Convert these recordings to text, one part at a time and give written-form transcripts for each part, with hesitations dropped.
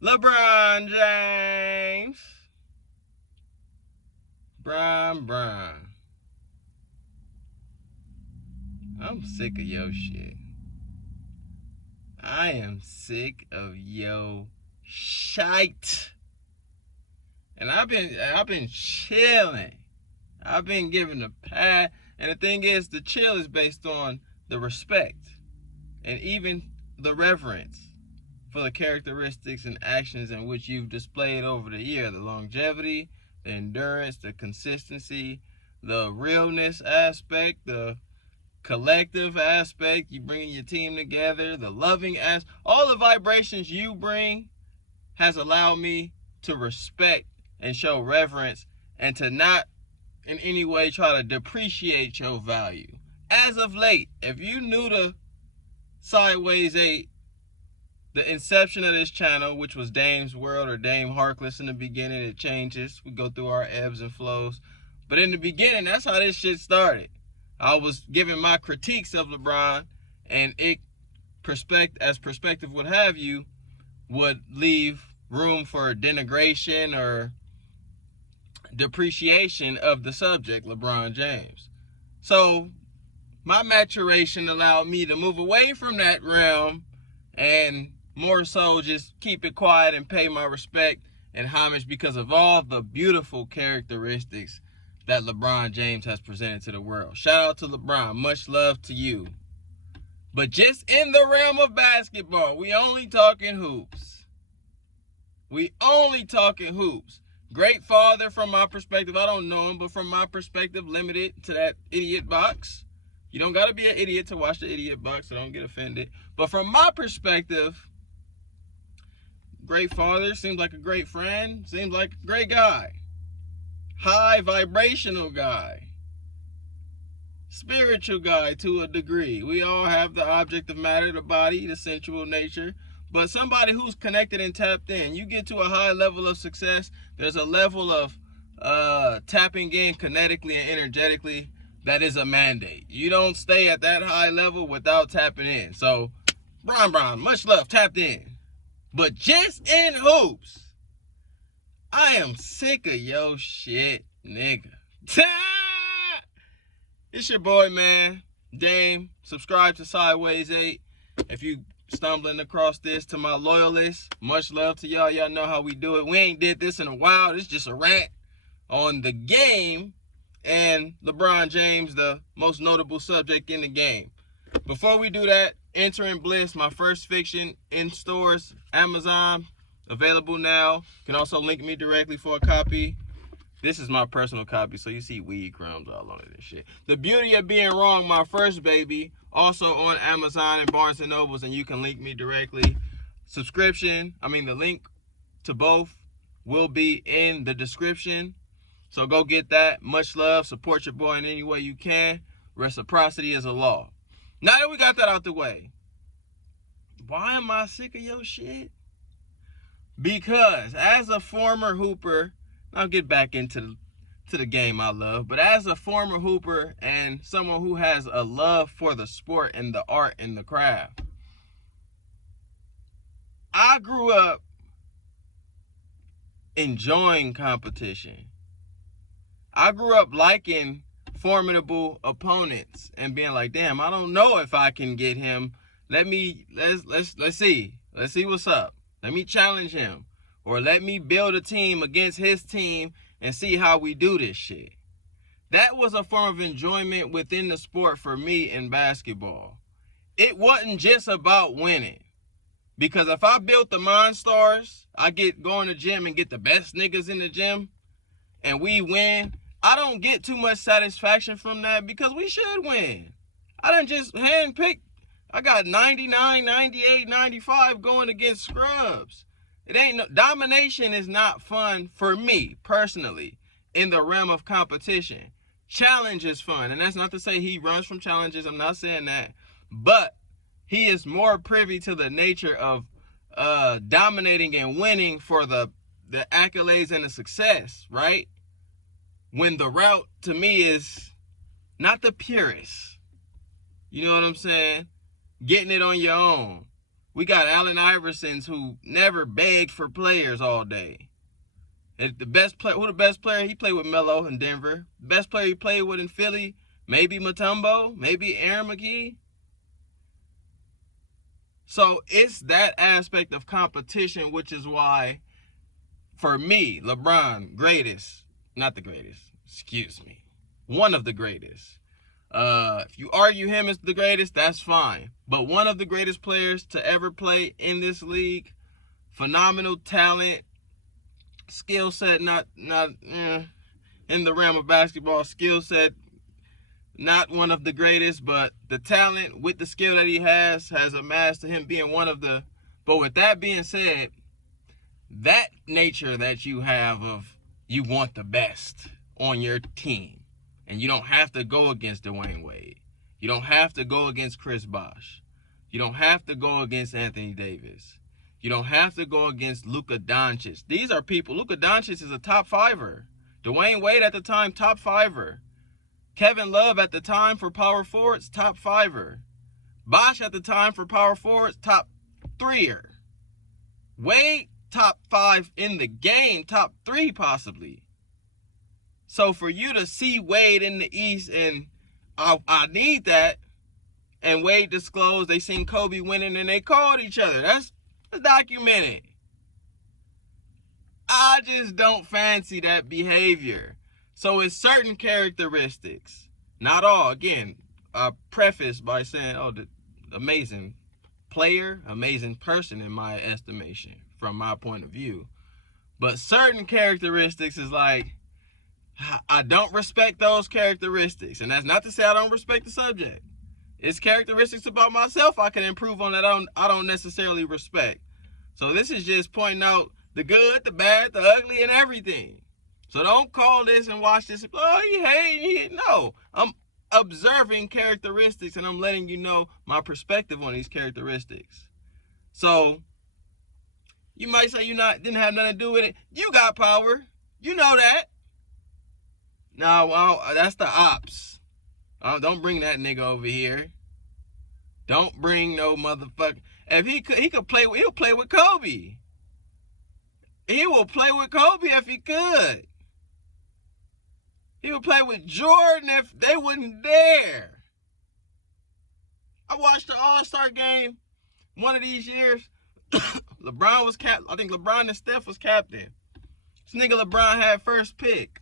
LeBron James. Brian. I'm sick of your shit. I am sick of yo shite. And I've been chilling. I've been giving a pat. And the thing is, the chill is based on the respect and even the reverence for the characteristics and actions in which you've displayed over the year. The longevity, the endurance, the consistency, the realness aspect, the collective aspect, you bringing your team together, the loving aspect, all the vibrations you bring has allowed me to respect and show reverence and to not in any way try to depreciate your value. As of late, if you knew the Sideways 8, the inception of this channel, which was Dame's World or Dame Harkless in the beginning, it changes. We go through our ebbs and flows. But in the beginning, that's how this shit started. I was giving my critiques of LeBron, and it, perspective would have you, would leave room for denigration or depreciation of the subject, LeBron James. So my maturation allowed me to move away from that realm and more so just keep it quiet and pay my respect and homage because of all the beautiful characteristics that LeBron James has presented to the world. Shout out to LeBron. Much love to you. But just in the realm of basketball, we only talking hoops. Great father from my perspective. I don't know him, but from my perspective, limited to that idiot box. You don't got to be an idiot to watch the idiot box, so don't get offended. But from my perspective, great father, seems like a great friend, seems like a great guy. High vibrational guy. Spiritual guy to a degree. We all have the object of matter, the body, the sensual nature. But somebody who's connected and tapped in. You get to a high level of success, there's a level of tapping in kinetically and energetically that is a mandate. You don't stay at that high level without tapping in. So, Brian, much love, tapped in. But just in hoops, I am sick of your shit, nigga. It's your boy, man, Dame. Subscribe to Sideways 8. If you stumbling across this, to my loyalists, much love to y'all. Y'all know how we do it. We ain't did this in a while. It's just a rant on the game and LeBron James, the most notable subject in the game. Before we do that, Entering Bliss, my first fiction, in stores, Amazon, available now. You can also link me directly for a copy. This is my personal copy, so you see weed crumbs all on it and shit. The Beauty of Being Wrong, my first baby, also on Amazon and Barnes & Nobles, and you can link me directly. The link to both will be in the description. So go get that. Much love. Support your boy in any way you can. Reciprocity is a law. Now that we got that out the way, why am I sick of your shit? Because as a former hooper, I'll get back into the game I love, but as a former hooper and someone who has a love for the sport and the art and the craft, I grew up enjoying competition. I grew up liking formidable opponents and being like, damn, I don't know if I can get him. Let's see what's up. Let me challenge him, or let me build a team against his team and see how we do this shit. That was a form of enjoyment within the sport for me in basketball. It wasn't just about winning, because if I built the Monstars, I get go in the gym and get the best niggas in the gym, and we win, I don't get too much satisfaction from that because we should win. I didn't just handpick. I got 99, 98, 95 going against scrubs. Domination is not fun for me personally in the realm of competition. Challenge is fun, and that's not to say he runs from challenges. I'm not saying that, but he is more privy to the nature of dominating and winning for the accolades and the success, right? When the route to me is not the purest. You know what I'm saying? Getting it on your own We got Allen Iversons who never begged for players all day. The best player, who the best player? He played with Melo in Denver. Best player he played with in Philly, maybe Mutombo, maybe Aaron McGee. So it's that aspect of competition, which is why, for me, LeBron, greatest, not the greatest, excuse me, one of the greatest. If you argue him as the greatest, that's fine. But one of the greatest players to ever play in this league, phenomenal talent, skill set, not in the realm of basketball, skill set, not one of the greatest, but the talent with the skill that he has amassed to him being one of the. But with that being said, that nature that you have of you want the best on your team, and you don't have to go against Dwayne Wade. You don't have to go against Chris Bosh. You don't have to go against Anthony Davis. You don't have to go against Luka Doncic. These are people. Luka Doncic is a top fiver. Dwayne Wade at the time, top fiver. Kevin Love at the time for power forwards, top fiver. Bosh at the time for power forwards, top threer. Wade, top 5 in the game, top 3 possibly. So for you to see Wade in the East and I need that, and Wade disclosed they seen Kobe winning and they called each other. That's documented. I just don't fancy that behavior. So it's certain characteristics, not all. Again, I preface by saying, the amazing player, amazing person in my estimation, from my point of view. But certain characteristics is like, I don't respect those characteristics. And that's not to say I don't respect the subject. It's characteristics about myself I can improve on that I don't necessarily respect. So this is just pointing out the good, the bad, the ugly, and everything. So don't call this and watch this. Oh, he hate. No, I'm observing characteristics and I'm letting you know my perspective on these characteristics. So you might say didn't have nothing to do with it. You got power. You know that. No, well, that's the ops. Don't bring that nigga over here. Don't bring no motherfucker. If he could play, he'll play with Kobe. He will play with Kobe if he could. He would play with Jordan if they wouldn't dare. I watched the All-Star game one of these years. LeBron was captain. I think LeBron and Steph was captain. This nigga LeBron had first pick.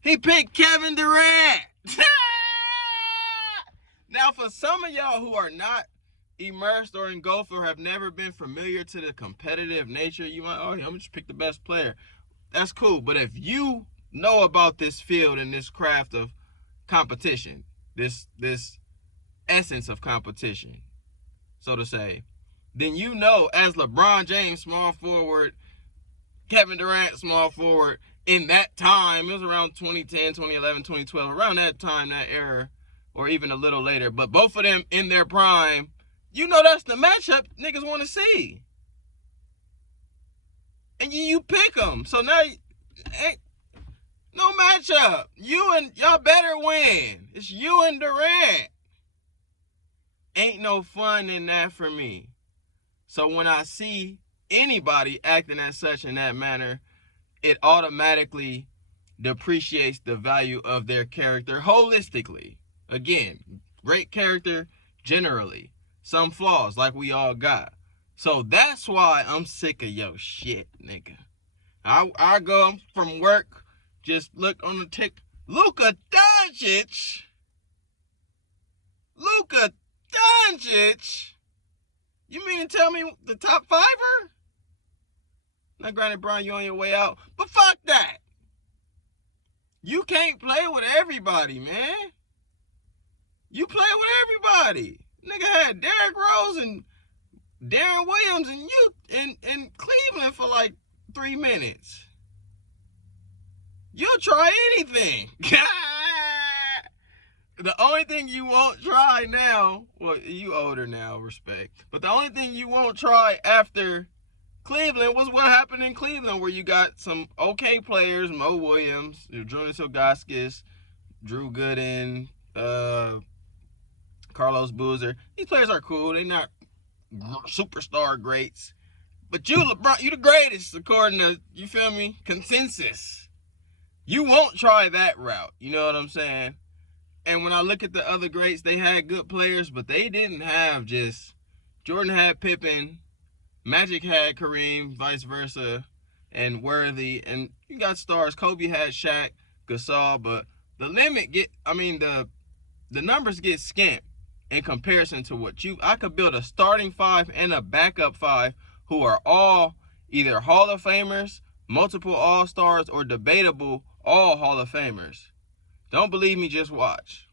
He picked Kevin Durant. Now, for some of y'all who are not immersed or engulfed or have never been familiar to the competitive nature, you might, I'm gonna just pick the best player. That's cool. But if you know about this field and this craft of competition, this essence of competition, so to say, then you know as LeBron James, small forward, Kevin Durant, small forward, in that time, it was around 2010, 2011, 2012, around that time, that era, or even a little later, but both of them in their prime, you know that's the matchup niggas want to see. And you pick them. So now, ain't no matchup. Y'all better win. It's you and Durant. Ain't no fun in that for me. So when I see anybody acting as such in that manner, it automatically depreciates the value of their character holistically. Again, great character generally. Some flaws like we all got. So that's why I'm sick of your shit, nigga. I go from work, just look on the tick. Luka Doncic. Luka Doncic. You mean to tell me the top fiver? Now, granted, Brian, you on your way out, but fuck that. You can't play with everybody, man. You play with everybody. Nigga had Derrick Rose and Darren Williams and you in Cleveland for like 3 minutes. You'll try anything. The only thing you won't try now, well, you older now, respect. But the only thing you won't try after Cleveland was what happened in Cleveland, where you got some okay players, Mo Williams, Julius Ilgauskas, Drew Gooden, Carlos Boozer. These players are cool. They're not superstar greats. But you, LeBron, you the greatest according to, you feel me, consensus. You won't try that route. You know what I'm saying? And when I look at the other greats, they had good players, but they didn't have just, Jordan had Pippen, Magic had Kareem, vice versa, and Worthy, and you got stars. Kobe had Shaq, Gasol, but the numbers get scant in comparison to what I could build a starting five and a backup five who are all either Hall of Famers, multiple All-Stars, or debatable all Hall of Famers. Don't believe me, just watch.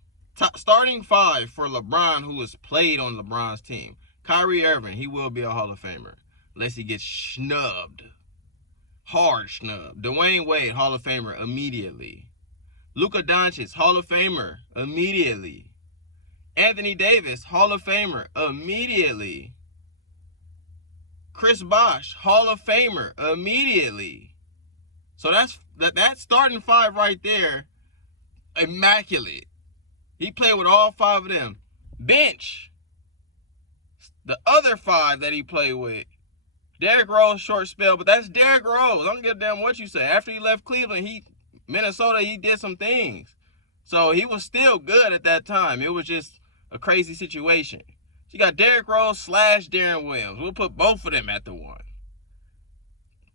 Starting five for LeBron, who has played on LeBron's team. Kyrie Irving, he will be a Hall of Famer, unless he gets snubbed. Hard snubbed. Dwayne Wade, Hall of Famer, immediately. Luka Doncic, Hall of Famer, immediately. Anthony Davis, Hall of Famer, immediately. Chris Bosh, Hall of Famer, immediately. So that starting five right there, immaculate. He played with all five of them. Bench, the other five that he played with. Derrick Rose, short spell, but that's Derrick Rose. I don't give a damn what you say. After he left Cleveland, Minnesota, he did some things. So he was still good at that time. It was just a crazy situation. So you got Derrick Rose / Darren Williams. We'll put both of them at the one.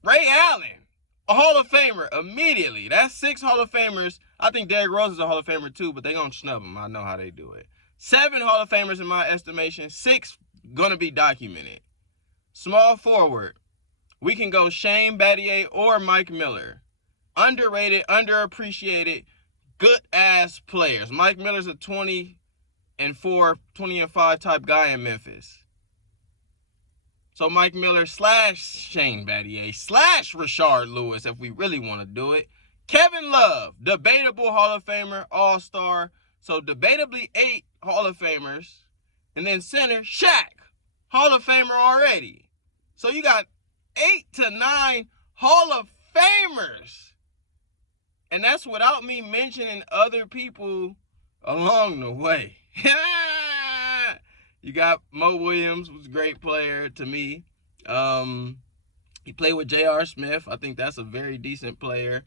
Ray Allen, a Hall of Famer immediately. That's 6 Hall of Famers. I think Derrick Rose is a Hall of Famer too, but they're going to snub him. I know how they do it. 7 Hall of Famers in my estimation. 6 going to be documented. Small forward. We can go Shane Battier or Mike Miller. Underrated, underappreciated, good-ass players. Mike Miller's a 20 and 5 type guy in Memphis. So Mike Miller / Shane Battier / Rashard Lewis, if we really want to do it. Kevin Love, debatable Hall of Famer, All-Star. So debatably 8 Hall of Famers. And then center, Shaq, Hall of Famer already. So you got 8 to 9 Hall of Famers. And that's without me mentioning other people along the way. You got Mo Williams, who's a great player to me. He played with J.R. Smith. I think that's a very decent player.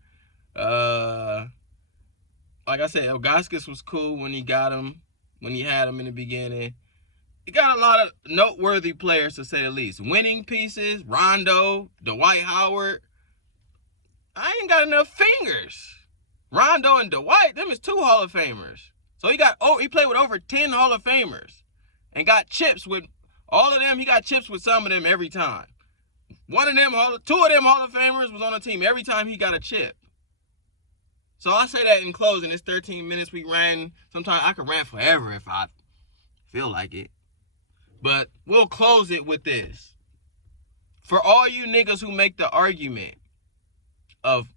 Like I said, Ilgauskas was cool when he had him in the beginning. He got a lot of noteworthy players, to say the least. Winning pieces, Rondo, Dwight Howard. I ain't got enough fingers. Rondo and Dwight, them is 2 Hall of Famers. So he played with over 10 Hall of Famers and got chips with all of them. He got chips with some of them every time. 2 of them Hall of Famers was on the team every time he got a chip. So I say that in closing. It's 13 minutes we ran. Sometimes I could rant forever if I feel like it. But we'll close it with this. For all you niggas who make the argument of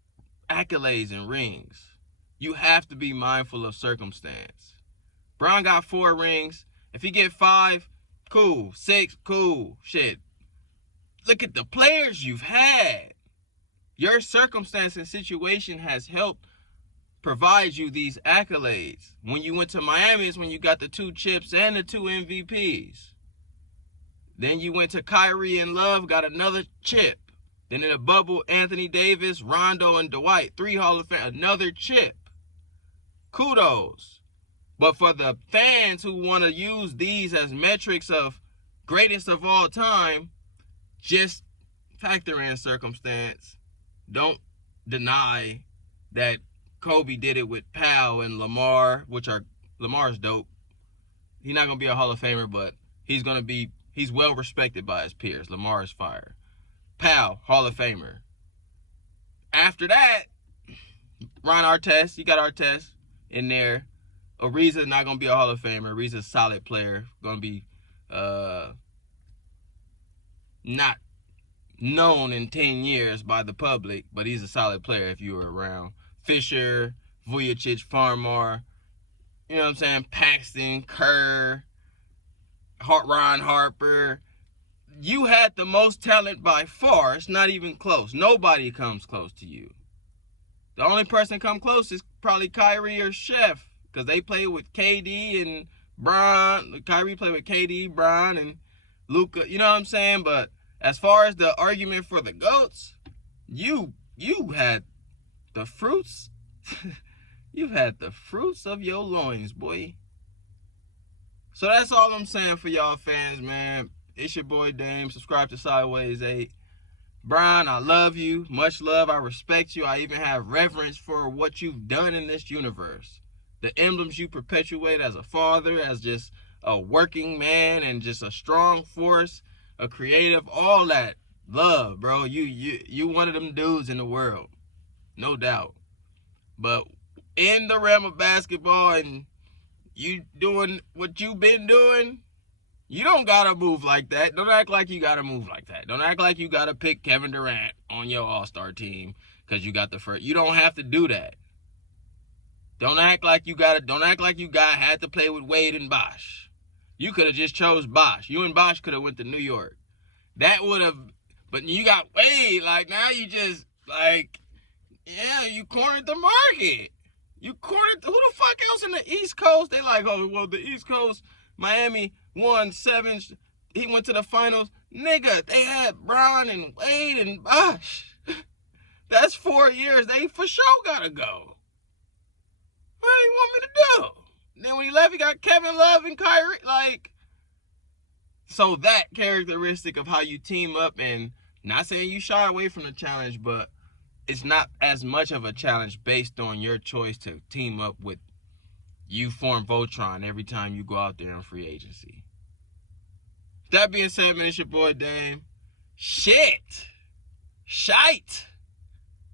accolades and rings, you have to be mindful of circumstance. Bron got 4 rings. If he get 5, cool. 6, cool. Shit. Look at the players you've had. Your circumstance and situation has helped provide you these accolades. When you went to Miami is when you got the 2 chips and the 2 MVPs. Then you went to Kyrie and Love, got another chip. Then in the bubble, Anthony Davis, Rondo, and Dwight, 3 Hall of Fame, another chip. Kudos. But for the fans who want to use these as metrics of greatest of all time, just factor in circumstance. Don't deny that Kobe did it with Powell and Lamar, Lamar's dope. He's not going to be a Hall of Famer, but he's well respected by his peers. Lamar is fire. Powell, Hall of Famer. After that, Ron Artest, you got Artest in there. Ariza not going to be a Hall of Famer. Ariza's a solid player. Going to be not known in 10 years by the public, but he's a solid player if you were around. Fisher, Vujicic, Farmar, you know what I'm saying? Paxton, Kerr, Ron Harper. You had the most talent by far. It's not even close. Nobody comes close to you. The only person come close is probably Kyrie or Chef, because they play with KD and Bron. Kyrie played with KD, Bron, and Luka, you know what I'm saying? But as far as the argument for the GOATs, you had the fruits. You've had the fruits of your loins, boy. So that's all I'm saying for y'all fans, man. It's your boy Dame. Subscribe to Sideways 8. Brian, I love you. Much love. I respect you. I even have reverence for what you've done in this universe. The emblems you perpetuate as a father, as just a working man, and just a strong force, a creative, all that. Love, bro. You one of them dudes in the world. No doubt. But in the realm of basketball and you doing what you've been doing, you don't gotta move like that. Don't act like you gotta move like that. Don't act like you gotta pick Kevin Durant on your all-star team because you got the first. You don't have to do that. Don't act like you had to play with Wade and Bosh. You could have just chose Bosh. You and Bosh could have went to New York. That would have, but you got Wade. Like now you just like, yeah, you cornered the market. You cornered, who the fuck else in the East Coast? They like, oh, well, the East Coast, Miami won 7. He went to the finals. Nigga, they had Bron and Wade and Bosh. That's 4 years. They for sure gotta go. What do you want me to do? Then when he left, he got Kevin Love and Kyrie. Like, so that characteristic of how you team up, and not saying you shy away from the challenge, but it's not as much of a challenge based on your choice to team up with you form Voltron every time you go out there in free agency. That being said, man, it's your boy Dame. Shite.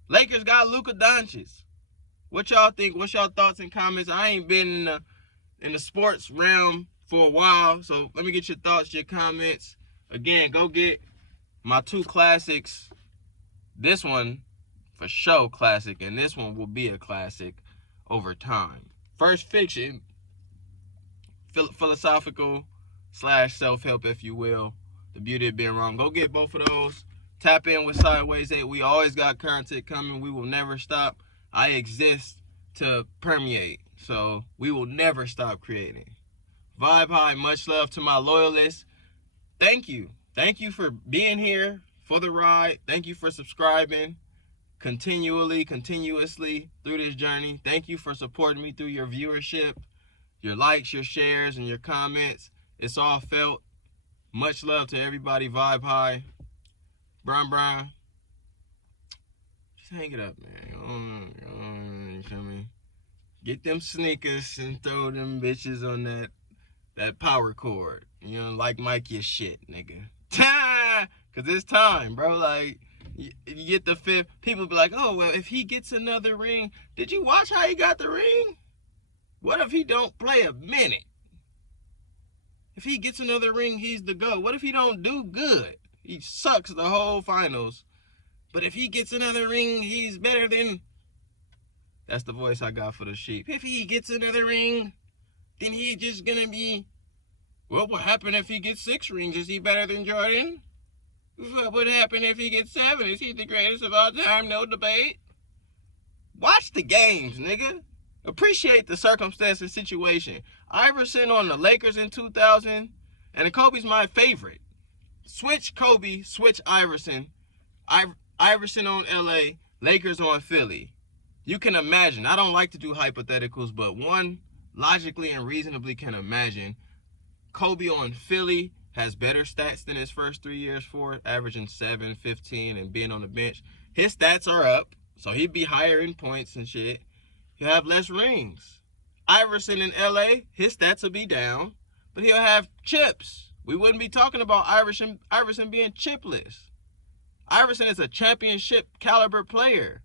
Lakers got Luka Doncic. What y'all think? What's y'all thoughts and comments? I ain't been in the sports realm for a while, so let me get your thoughts, your comments. Again, go get my 2 classics. This one, for sure, classic, and this one will be a classic over time. First Fiction, philosophical / self-help, if you will. The Beauty of Being Wrong. Go get both of those. Tap in with Sideways 8. We always got content coming. We will never stop. I exist to permeate, so we will never stop creating. Vibe high. Much love to my loyalists. Thank you. Thank you for being here for the ride. Thank you for subscribing continuously through this journey. Thank you for supporting me through your viewership, your likes, your shares, and your comments. It's all felt. Much love to everybody. Vibe high. Brian. Just hang it up, man. You feel me? Get them sneakers and throw them bitches on that power cord. You know, like Mike your shit, nigga. Cause it's time, bro. Like, you get the 5th. People be like, oh, well, if he gets another ring, did you watch how he got the ring? What if he don't play a minute? If he gets another ring, he's the GOAT. What if he don't do good? He sucks the whole finals. But if he gets another ring, he's better than... That's the voice I got for the sheep. If he gets another ring, then he's just gonna be... Well, what happened if he gets 6 rings? Is he better than Jordan? What would happen if he gets 7? Is he the greatest of all time? No debate. Watch the games, nigga. Appreciate the circumstance and situation. Iverson on the Lakers in 2000, and Kobe's my favorite. Switch Kobe, switch Iverson. Iverson on LA, Lakers on Philly. You can imagine. I don't like to do hypotheticals, but one logically and reasonably can imagine. Kobe on Philly has better stats than his first 3 years for it, averaging 7, 15, and being on the bench. His stats are up, so he'd be higher in points and shit. He'll have less rings. Iverson in LA, his stats will be down, but he'll have chips. We wouldn't be talking about Iverson being chipless. Iverson is a championship caliber player.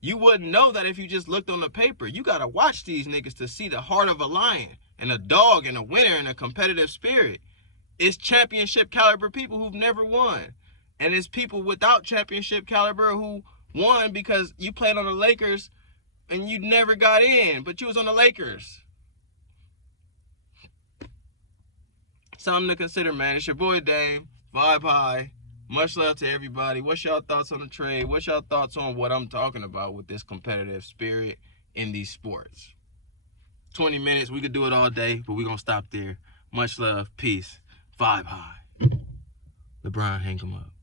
You wouldn't know that if you just looked on the paper. You got to watch these niggas to see the heart of a lion and a dog and a winner and a competitive spirit. It's championship caliber people who've never won. And it's people without championship caliber who won because you played on the Lakers and you never got in, but you was on the Lakers. Something to consider, man. It's your boy Dame. Vibe high. Much love to everybody. What's y'all thoughts on the trade? What's y'all thoughts on what I'm talking about with this competitive spirit in these sports? 20 minutes. We could do it all day, but we're going to stop there. Much love. Peace. Vibe high. LeBron hang him up.